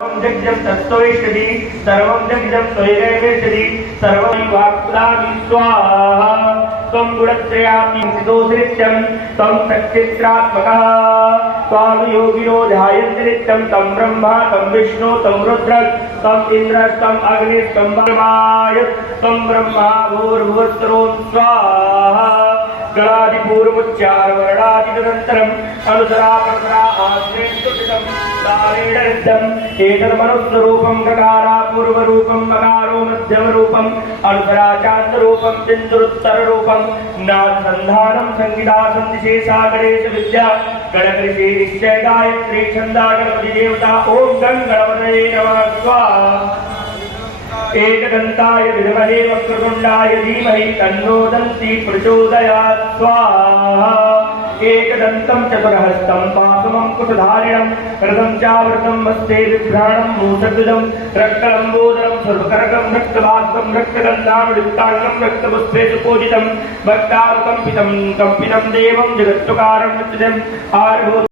जग्जं तत्त्वैषधि सर्वं जग्जं त्वयैवेषधि सर्वं वाक्लामि स्वाहा त्वं गुणत्रयामि सिदोषनित्यं त्वं सच्चित्रात्मकः त्वां योगिनो ध्यायन्ति नित्यं तं ब्रह्मा तं विष्णु तं रुद्र तं इन्द्र तं अग्नि तं वायु तं ब्रह्मा भूर्भुवस्सर्वं स्वाहा गणादिपूर्वोच्चार वर्णादितदन्तरम् अनुसरापसरा आश्रयन्तुटितं कालेणरिद्धम् एतन्मनुस्वरूपं गकारा पूर्वरूपं मकारो मध्यमरूपम् अनुसराचान्तरूपं बिन्दुरुत्तररूपं नादसन्धानं संहिता सन्धिशेषा गणेशविद्या गणकृषि निश्चय गायत्री छन्दा गणपति देवता ॐ गं गणपतये नमः स्वाहा एकदन्ताय विद्महे वक्रतुण्डाय धीमहि तन्नो दन्ती प्रचोदयात् स्वाहा एकदन्तं चतुर्हस्तं पाशमङ्कुशधारिणं रथं चावृतं हस्ते बिभ्राणं मूषध्वजं रक्तलम्बोदरं सर्वकरकं रक्तभास्कं रक्तगन्धानुलिप्ताङ्गं रक्तपुष्पे सुपूजितं भक्तानुकम्पितं कम्पितं देवं जगत्तुकारं नित्यम् आर्भूत